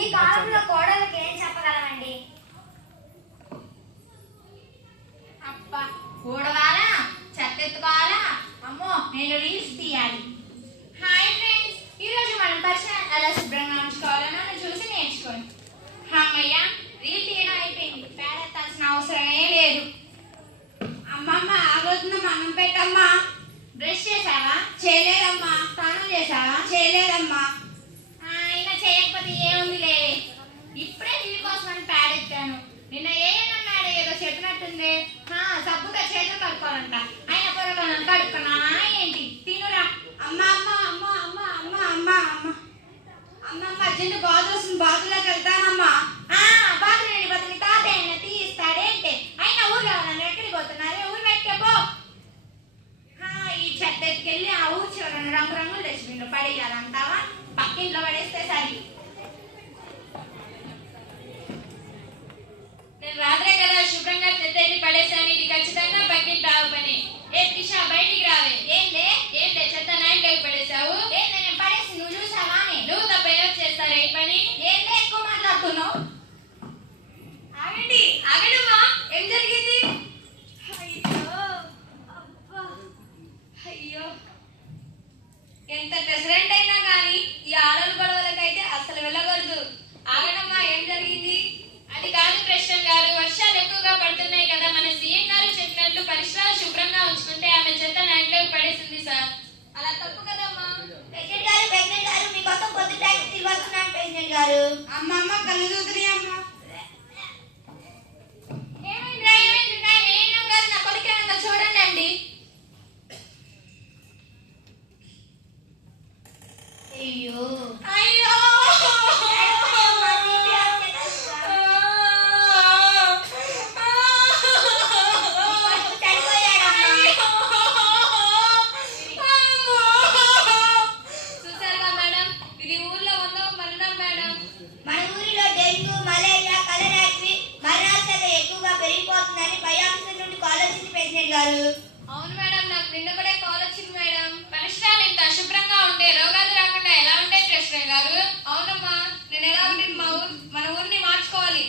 ఈ కాలంలో కోడళ్ళకి ఏం చెప్పగలమండి? అబ్బా, ఊడవాలా, చెత్తెత్తుకోవాలా, అమ్మో నేను రీల్స్ తీయాలి. హాయ్ ఫ్రెండ్స్, ఈరోజు మనం పరిసరాలు ఎలా శుభ్రంగా ఉంచుకోవాలో నన్ను చూసి నేర్చుకోండి. అమ్మయ్య, రీల్ తీయడం అయిపోయింది, పేడెత్తాల్సిన అవసరమే లేదు. అమ్మమ్మ ఆగొద్దునమ్మా, అన్నం పెట్టమ్మా. బ్రష్ చేసావా? చేయలేదమ్మా. స్నానం చేసావా? చేయలేదమ్మా. అయినా చేయకపోతే ఏముందిలే, ఇప్పుడే నీ కోసమని పేడెత్తాను. నిన్న ఏమన్నాడు, ఏదో చెప్పినట్టుంది. సబ్బుగా చేతులు కడుక్కోవాలంట. అయిన పొరలో కడుక్కున్నా ఏంటి? తినురా. అమ్మ అమ్మ అమ్మ అమ్మ అమ్మ అమ్మ అమ్మ అమ్మమ్మ అర్జెంట్ బాధ వస్తుంది, బాధలోకి వెళ్తానమ్మా. బాతులు వెళ్ళిపోతుంది, తాత అయినా తీయిస్తాడేంటి? అయినా ఊర్లో నన్ను ఎక్కడికి పోతున్నారు? ఊరు పెట్టుకోపో. ఈ చెత్త ఎత్తుకెళ్ళి ఆ ఊరు చివరన రంగురంగులు డస్ట్బిన్లో పడేయాలంటావా? పక్కింట్లో పడేస్తే సరి. నేను రాత్రే కదా శుభ్రంగా చెత్త పడేసాను. ఇది ఖచ్చితంగా పక్కింటి రావు పని. ఏ త్రిష, బయటికి రావే. ఏంలే చెత్త నైట్లోకి పడేసావు? ఏంలే నేను పడేసి నువ్వు చూసావా? నువ్వు తప్ప ఎవరు చేస్తారు ఈ పని? ఏంలే ఎక్కువ మాట్లాడుతున్నావు. ఆగండి ఆగండమ్మా, ఏం జరిగింది? అయ్యో, ఎంత ప్రెసిడెంట్ అయినా కానీ ఈ ఆడల గొడవలకైతే అసలు వెళ్ళకూడదు. ఆగడమ్మా, ఏం జరిగింది? అది కాదు ప్రెసిడెంట్ గారు, వర్షాలు ఎక్కువగా పడుతున్నాయి కదా, మన సీఎం గారు చెప్పినట్లు పరిసరాలు శుభ్రంగా ఉంచుకుంటే ఆమె చెత్త నైట్లోకి పడేసింది సార్. అలా తప్పు కదమ్మా. ప్రెసిడెంట్ గారు మీకోసం పొద్దు టైం తిరిగొస్తున్నాను ప్రెసిడెంట్ గారు. అమ్మమ్మ కళ్ళు చూస్తున్నాయి అమ్మ. ఏమైందిరా, ఏం గారు, నా కొడుకేనంత చూడండి అండి. అయ్యో అయ్యో, చూసారుగా మేడం, ఇది ఊర్లో ఉందో మరణం మేడం. మన ఊరిలో డెంగ్యూ, మలేరియా, కలరాకి మరణాల శాతం ఎక్కువగా పెరిగిపోతుందని పై ఆఫీసర్ నుండి కాల్ వచ్చింది ప్రెసిడెంట్ గారు. అవును మేడం, నాకు నిన్న కూడా కాల్ వచ్చింది మేడం. పరిసరాలు ఇంత అశుభ్రంగా ఉంటే రోగాలు రాకుండా ఎలా ఉంటాయి ప్రెసిడెంట్ గారు? అవునమ్మా, నేను ఎలా ఉంటే మన ఊరిని మార్చుకోవాలి.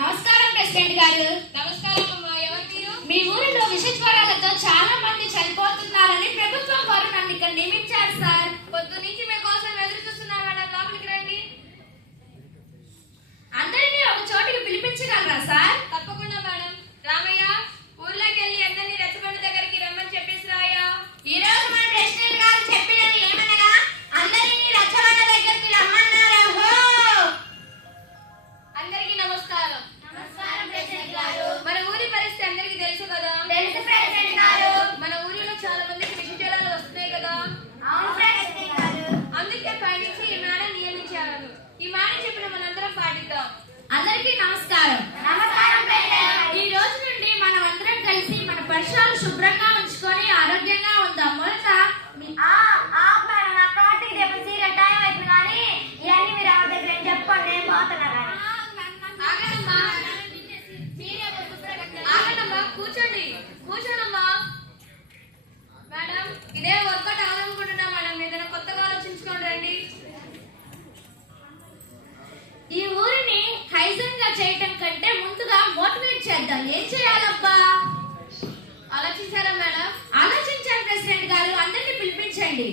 నమస్కారం ప్రెసిడెంట్ గారు. నమస్కారం అమ్మా, ఎవరు మీరు? మీ ఊరిలో విష జ్వరాలతో చాలా మంది చనిపోతున్నారని ప్రభుత్వం వారు నన్ను ఇక్కడ నియమించారు సార్. పొద్దు నుంచి మీకోసం ఎదురు చూస్తున్నాను మేడం, లోపలికి రండి. అందరినీ ఒక చోటికి పిలిపించగలరా సార్? తప్పకుండా మేడం. రామయ్య, ఊర్లోకి వెళ్ళి అందరినీ రెచ్చబండి దగ్గరికి రమ్మని చెప్పేసి రాయా. ఈ రోజు మన ప్రెసిడెంట్ గారు చెప్పినది ఏమనగా అందరినీ రచ్చబండ దగ్గరికి రమ్మన్నారు. అందరికీ నమస్కారం. నమస్కారం ప్రెసిడెంట్ గారు. మన ఊరి పరిస్థితి అందరికీ తెలుసు కదా. తెలుసు ప్రెసిడెంట్ గారు. మన ఊరిలో చాలా మందికి విష జ్వరాలు వస్తున్నాయి కదా. అవును ప్రెసిడెంట్ గారు. అందుకే పైనుంచి ఈ మేడం నియమించారు. ఈ మేడం చెప్పిన మనందరం పాటిద్దాం. అందరికీ నమస్కారం. నమస్కారం ప్రెసిడెంట్. ఈ రోజు నుండి మనం అందరం కలిసి మన పరిసరాలు శుభ్రంగా ఉంచుకొని ఆరోగ్యంగా ఉందాం. మొదట నా కార్తీక దీపం సీరియల్ టైం అయిపోయింది కానీ ఇవన్నీ మీరు ఎవరి దగ్గర ఏం చెప్పుకోండి, నేను పోతున్నా కానీ. ఆగండమ్మా, ఆగండమ్మా, కూర్చోండి. మేడం, ఇదే వర్కౌట్ అవ్వాలనుకుంటున్నా మేడం, ఏదైనా కొత్తగా ఆలోచించుకోండి రండి. ఈ ఊరిని హైజీన్ గా చేయటం కంటే ముందుగా మోటివేట్ చేద్దాం. ఏం చేయాలబ్బా? ఆలోచించారా మేడం? ఆలోచించారు ప్రెసిడెంట్ గారు. అందరినీ పిలిపించండి.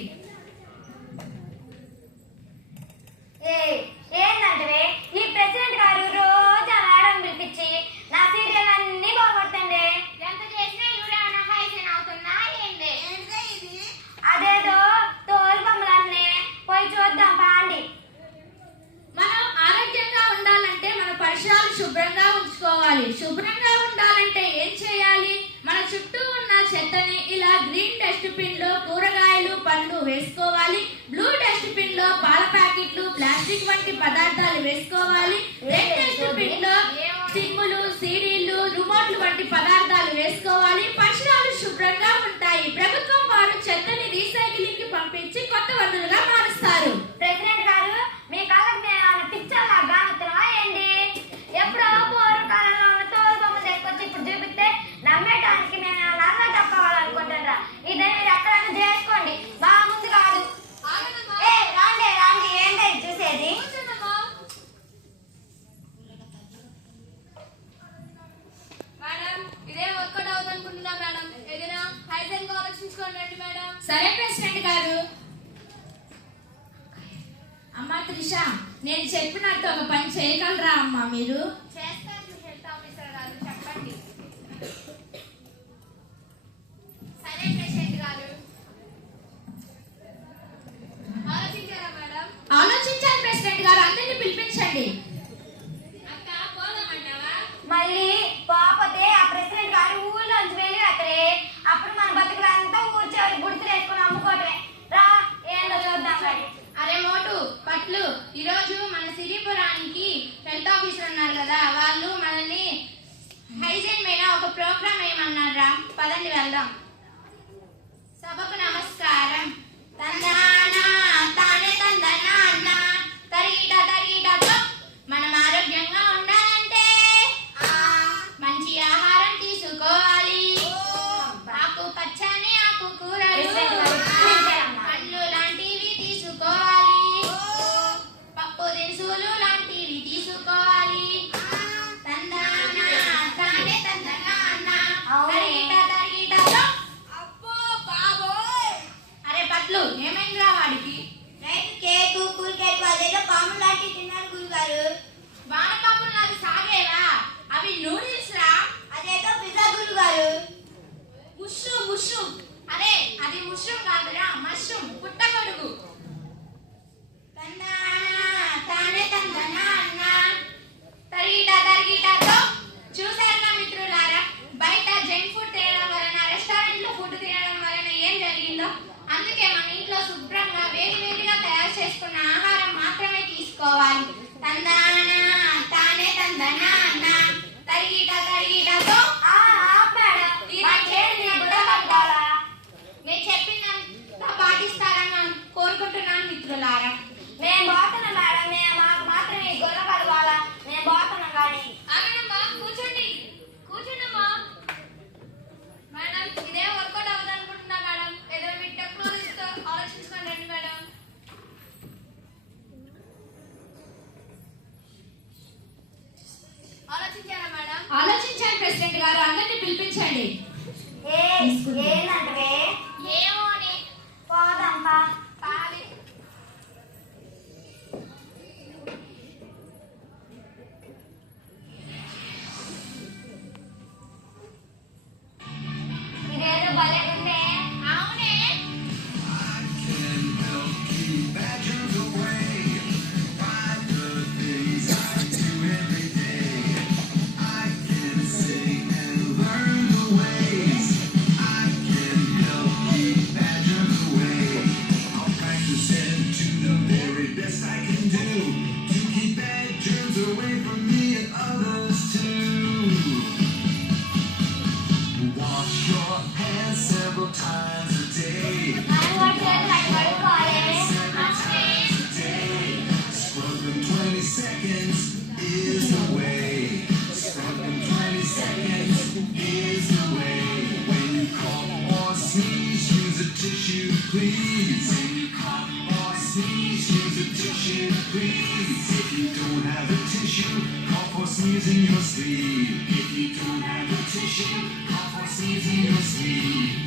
ఏంటంటే ఈ ప్రెసిడెంట్ గారు రోజు ఆ మేడం పిలిపించి నా సీరియల్ అన్ని బాగుపడుతుంది. ఎంత చేసినా ఇవిడేమన్నా హైజీన్ అవుతుందా ఏంటి? అదేదో తోలు బొమ్మలన్నీ పోయి చూద్దాం పాండి. మనం ఆరోగ్యంగా ఉండాలంటే మన పరిసరాలు శుభ్రంగా ఉంచుకోవాలి. శుభ్రంగా ఉండాలంటే ఏం చేయాలి? మన చుట్టూ ఉన్న చెత్తని ఇలా గ్రీన్ డస్ట్బిన్ లో కూరగాయలు, పండ్లు వేసుకోవాలి. బ్లూ డస్ట్బిన్ లో పాల ప్యాకెట్లు, ప్లాస్టిక్ వంటి పదార్థాలు వేసుకోవాలి. రెడ్ డస్ట్బిన్ లో సిమ్ములు, సీడీలు, రిమోట్లు వంటి పదార్థాలు వేసుకోవాలి. పరిసరాలు శుభ్రంగా ఉంటాయి. ప్రభుత్వం వారు చెత్తని రీసైక్లింగ్ కి పంపించి కొత్త వనరులుగా మారుస్తారు. ప్రెసిడెంట్ గారు, మీ కళ్ళకి నేను పిక్చర్ లాగా కానుతున్నావా ఏంటి? ఎప్పుడో పూర్వకాలంలో ఉన్న తోలు బొమ్మలు తీసుకొచ్చి ఇప్పుడు చూపిస్తే నమ్మేటానికి మేము నల్ల తప్పవాలనుకుంటున్నారా? ఇదే మీరు ఎక్కడైనా సరే ప్రెసిడెంట్ గారు. అమ్మా త్రిష, నేను చెప్పినట్టు ఒక పని చేయగలరా అమ్మా మీరు? చేస్తాను హెల్త్ ఆఫీసర్ గారు, చెప్పండి. సరే ప్రెసిడెంట్ గారు. ఆలోచించారా మేడం? ఆలోచించాలి ప్రెసిడెంట్ గారు. అందరినీ పిలిపించండి. అక్క పోదామంటావా? మళ్ళీ పోతే ఆ ప్రెసిడెంట్ గారు ఊళ్ళోంచి వెళ్ళి అక్కడే అప్పుడు మన బతుకులంతా ఊరు చివరి గుర్తులు వేసుకుని అమ్ముకోవటమే. రా ఏందో చూద్దాం కానీ. అరే మోటు పట్లు, ఈరోజు మన సిరిపురానికి హెల్త్ ఆఫీసర్ ఉన్నారు కదా, వాళ్ళు మనల్ని హైజీన్ మీద ఒక ప్రోగ్రామ్ వేయమన్నారా. పదండి వెళ్దాం. సభకు నమస్కారం. తందానా తానే తందనా తరీట తరీటతో మనం ఆరోగ్యంగా ఉండాలంటే మంచి ఆహారం తీసుకోవాలి. ఆకు పచ్చని ఆకుకూరలు, పండ్లు లాంటివి తీసుకోవాలి. పప్పు దినుసులు లాంటివి తీసుకోవాలి. తందానా తానే తందనా తరీట తరీటతో. అబ్బో బాబోయ్. అరే పట్లు, ఏమైందిరా వాడికి? నైట్ కేకు కూల్ కేకు అదేదో పాము లాంటివి తిన్నాను గురుగారు. వానపాపులు నాకు సాగేవా? అవి నూడిల్స్ రా. అదేదో పిజ్జా గురుగారు. ముష్రూమ్. అరే అది ముష్రూమ్ కాదురా, మష్రూమ్, పుట్టగొడుగు. తందానా తానే తందనా తరీట తరీటతో. చూసారా మిత్రులారా, బయట జంక్ ఫుడ్ తినడం వలన, రెస్టారెంట్ లో ఫుడ్ తినడం వలన ఏం జరిగిందో. అందుకే మన ఇంట్లో శుభ్రంగా వేడివేడిగా తయారు చేసుకున్న ఆహారం మాత్రమే తీసుకోవాలి. తందానా తానే తందనా తరీట తరీటతో. నేను చెప్పిందంతా పాటిస్తారని కోరుకుంటున్నాను మిత్రులారా. మేము పోతున్నాం మేడం. మేము మాకు మాత్రం ఈ గొర్రె పడవాలా? మేము పోతున్నాం కానీ. ఆగండమ్మా, కూర్చోండి. కూర్చోండమ్మా. మేడం, ఇదే వర్కౌట్ అవ్వదు అనుకుంటున్నా మేడం. ఏదో మీ టెక్నాలజీతో ఆలోచించుకొని రండి మేడం. ఆలోచించారా మేడం? ఆలోచించాలి ప్రెసిడెంట్ గారు. అందరినీ పిలిపించండి. ఏంటంటే ఏమో అని పోదాం పా. పాలి. ఇదేదో భలే ఉందే. అవునే. మనం వాటి చేతులు అటు పడుకోవాలి. Sneezing your sleeve. If you don't have a tissue, cough or sneeze in your sleeve.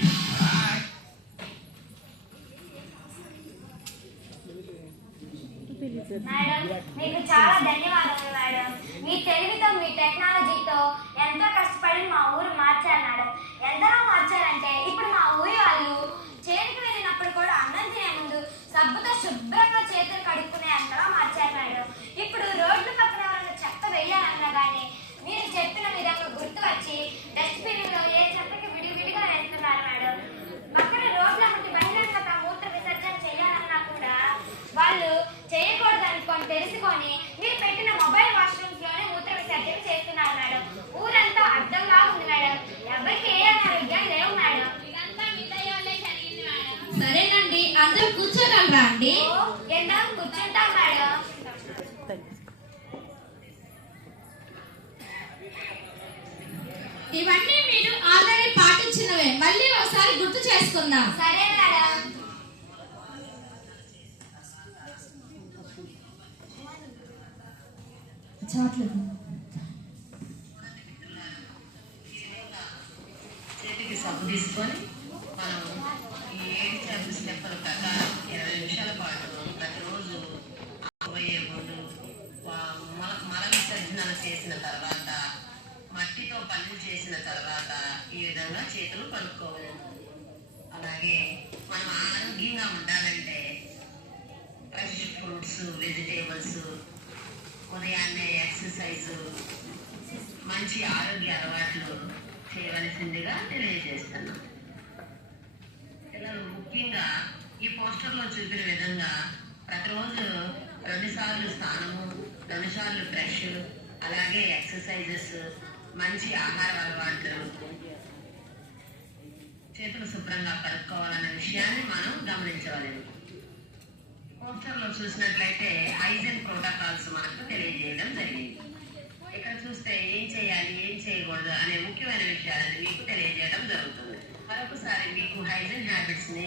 Madam, మీకు చాలా ధన్యవాదాలు మేడం. మీ తెలివితో, మీ టెక్నాలజీతో ఎంతో కష్టపడి మా ఊరు మార్చారు మేడం. ఎంతలో మార్చారంటే ఇప్పుడు మా ఊరి వాళ్ళు చేతికి వెళ్ళినప్పుడు కూడా అన్నం తినే ముందు సబ్బుతో శుభ్రంగా చేతులు కడుక్కునే అంతలా మార్చారు మేడం. ఇప్పుడు రోడ్ల పక్కన ఎవరైనా చెత్త వేయాలన్నా కానీ మీరు చెప్పిన విధంగా గుర్తు వచ్చి డస్ట్బిన్లో ఏ చెత్తకి విడివిడిగా వేస్తున్నారు మేడం. పక్కన రోడ్ల నుండి బహిరంగ మూత్ర విసర్జన చేయాలన్నా కూడా వాళ్ళు చేయకూడదు అనుకొని తెలుసుకొని మీరు పెట్టిన మొబైల్ వాష్రూమ్స్ లోనే మూత్ర విసర్జన చేస్తున్నారు మేడం. ఊరంతా అర్థంగా ఉంది మేడం. ఎవరికి ఏ అనారోగ్యాలు లేవు మేడం. ఇదంతా మీ దయ వల్లే జరిగింది మేడం. సరేనండి, అందరూ కూర్చోగలరా అండి? ఎంత కూర్చుంటాం మేడం. ఇవన్నీ మీరు ఆల్రెడీ పాటించినవే. మళ్ళీ ఒకసారి గుర్తు చేసుకుందాం. సరే మేడం. చేతికి సబ్బు తీసుకొని మనం ఈ ఏది మనం ఆరోగ్యంగా ఉండాలంటే ఫ్రెష్ ఫ్రూట్స్, వెజిటేబుల్స్, ఉదయాన్నే ఎక్సర్సైజ్, మంచి ఆరోగ్య అలవాట్లు చేయవలసిందిగా తెలియజేస్తున్నాం. పిల్లలు ముఖ్యంగా ఈ పోస్టర్లో చూపిన విధంగా ప్రతిరోజు 2 సార్లు స్నానము, 2 సార్లు బ్రష్, అలాగే ఎక్సర్సైజెస్, మంచి ఆహార అలవాట్లు, చేతులు శుభ్రంగా కలుపుకోవాలన్న విషయాన్ని మనం గమనించవలెను. పోస్టర్లో చూసినట్లయితే హైజీన్ ప్రోటోకాల్స్ మనకు తెలియజేయడం జరిగింది. ఇక్కడ చూస్తే ఏం చేయాలి, ఏం చేయకూడదు అనే ముఖ్యమైన విషయాలను మీకు తెలియజేయడం జరుగుతుంది. మరొకసారి మీకు హైజీన్ హ్యాబిట్స్ ని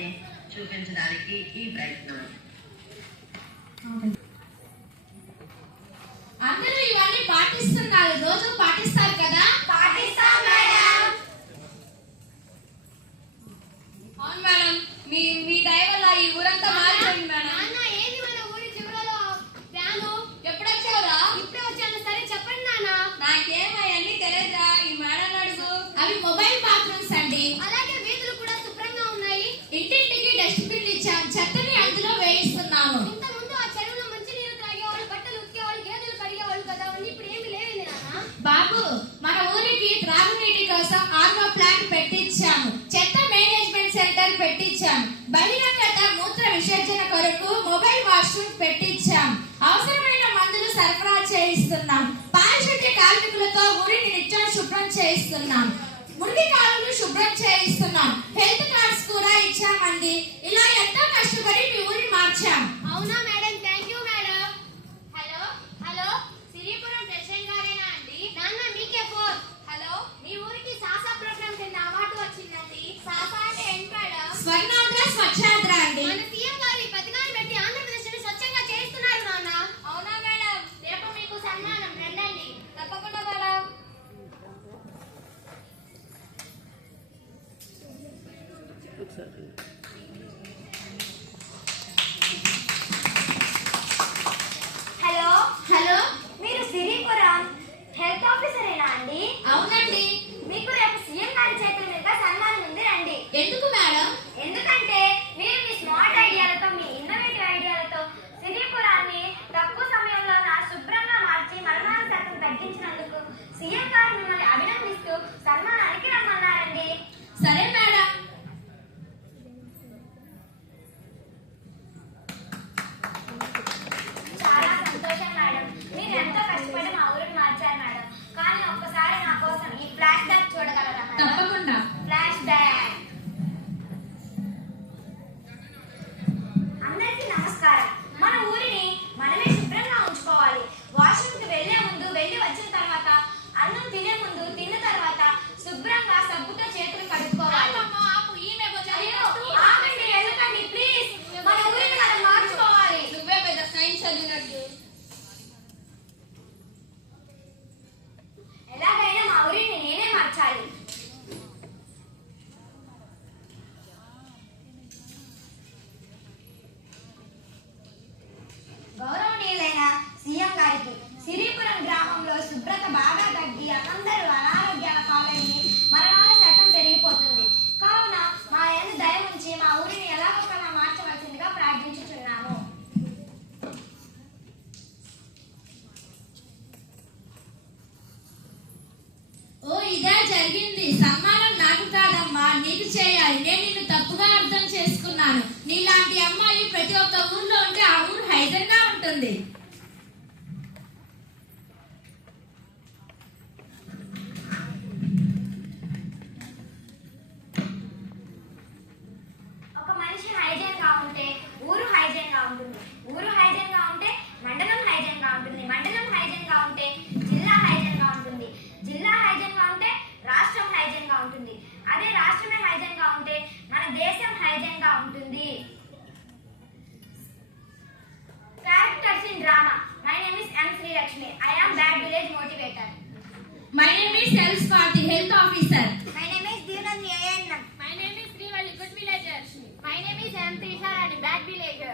చూపించడానికి ఈ ప్రయత్నం. అందరూ ఇవన్నీ పాటిస్తున్నారు, రోజు పాటిస్తారు కదా? పాటిస్తాం మేడం. అవును మేడం, మీ దయ వల్ల ఈ ఊరంతా మారిపోయింది మేడం. నాన్న ఏది మన ఊరి చివరలో ఫ్యాను? ఎప్పుడు వచ్చావురా? ఇప్పుడే వచ్చాను. సరే చెప్పండి నాన్న. నాకేం అవన్నీ తెలియదురా, ఈ మేడం అడుగు. అవి మొబైల్ బాత్రూమ్స్ అండి. అలాగే వీధులు కూడా శుభ్రంగా ఉన్నాయి. ఇంటింటికి డస్ట్బిన్లు ఇచ్చాం, చెత్తని అందులో వేయిస్తున్నాము. ఇంతకుముందు ఆ చెరువులో మంచినీరు త్రాగేవాళ్ళు, బట్టలు ఉతికేవాళ్ళు, గేదెలు కడిగేవాళ్ళు కదా. అవన్నీ ఇప్పుడు ఏమి లేవు నాన్న. బాబు, మన ఊరికి త్రాగునీటి కోసం ఆర్ఓ ప్లాంట్ పెట్టించాము, చెత్త మేనేజ్మెంట్ సెంటర్ పెట్టించాం, బహిరంగత మూత్ర విసర్జన కొరకు మొబైల్ వాష్రూమ్ పెట్టించాం, అవసరమైన మందులు సరఫరా చేయిస్తున్నాం, పారిశుద్ధ్య కార్మికులతో ఊరిని నిత్యం శుభ్రం చేయిస్తున్నాం, మురికి కాలువలు శుభ్రం చేయిస్తున్నాం, హెల్త్ కార్డ్స్ కూడా ఇచ్చామండి. ఇలా ఎంతో కష్టపడి మీ ఊరిని మార్చాం. అవునా madam? Thank you madam. Hello hello, Siripuram president గారేనా అండి? నాన్న మీకే ఫోన్. హలో, మీ ఊరికి సాసా ప్రోగ్రామ్ కింద అవార్డు వచ్చిందండి. సాసా అంటే ఏంటి మేడం? స్వర్ణాంధ్ర స్వచ్ఛాంధ్ర అండి. మన సీఎం గారు ఈ పథకాన్ని పెట్టి ఆంధ్రప్రదేశ్ ని స్వచ్ఛంగా చేస్తున్నారు నాన్న. అవునా మేడం? రేపు మీకు సన్మానం, రండి. తప్పకుండా మేడం. హలో, హలో, మీరు సిరిపురం హెల్త్ ఆఫీసరేనా అండి? అవునండి. మీకు రేపు సీఎం గారి చేతుల మీద సన్మానం ఉంది, రండి. ఎందుకు మేడం? ఎందుకంటే మీరు మీ స్మార్ట్ ఐడియాలతో, మీ ఇన్నోవేటివ్ ఐడియాలతో సిరిపురాన్ని తక్కువ సమయంలో శుభ్రంగా మార్చి మరణాల శాతం తగ్గించినందుకు సీఎం గారు మిమ్మల్ని అభినందిస్తూ సన్మానానికి రమ్మన్నారండి. సరే మేడం. చాలా సంతోషం మేడం. మీరు ఎంతో కష్టపడి మా ఊరిని మార్చారు మేడం. కానీ ఒక్కసారి నా కోసం ఈ ఫ్లాష్ బ్యాక్ చూడగలరా మేడం? తప్పకుండా. Flash back. అందరికీ నమస్కారం. మన ఊరిని మనమే శుభ్రంగా ఉంచుకోవాలి. వాష్రూమ్కి వెళ్లే ముందు, వెళ్ళి వచ్చిన తర్వాత, అన్నం తినే ముందు, తిన్న తర్వాత శుభ్రంగా సబ్బుతో చేతులు కడుక్కోవాలి. అయ్యో, ఆగండి, వెళ్ళకండి ప్లీజ్. మన ఊరిని మనం మార్చుకోవాలి. నువ్వే పెద్ద సైన్స్ చదివినట్టు. ఎలాగైనా మా ఊరిని నేనే మార్చాలి. గౌరవనీయులైన సీఎం గారికి, సిరిపురం గ్రామంలో శుభ్రత బాగా తగ్గి అందరూ అనారోగ్యాల పాలయ్యి మరణాల శాతం పెరిగిపోతుంది. కావున మా యందు దయ ఉంచి మా ఊరిని ఎలాగోకలా మార్చవలసిందిగా ప్రార్థించుచున్నాము. ఓ, ఇదే జరిగింది. సన్మానం నాకు కాదమ్మా, నీకు చేయాలి. నేను నిన్ను తప్పుగా అర్థం చేసుకున్నాను. నీలాంటి అమ్మాయి ప్రతి ఒక్క ఊర్లో ఉంటే ఆ ఊరు హైదర్గా ఉంటుంది. ఒక మనిషి హైజీన్ గా ఉంటే ఊరు హైజీన్ గా ఉంటుంది. ఊరు హైజీన్ గా ఉంటే మండలం హైజీన్ గా ఉంటుంది. మండలం హైజీన్ గా ఉంటే జిల్లా హైజీన్ గా ఉంటుంది. జిల్లా హైజీన్ గా ఉంటే రాష్ట్రం హైజీన్ గా ఉంటుంది. అదే రాష్ట్రమే హైజీన్ గా ఉంటే మన దేశం హైజీన్ గా ఉంటుంది. Characters in drama. My name is M Srilakshmi. I am bad village motivator. My name is L Swathi, health officer. My name is Deevanandi ANM. My name is Srivalli, good villager. My name is M Trisharani, bad villager.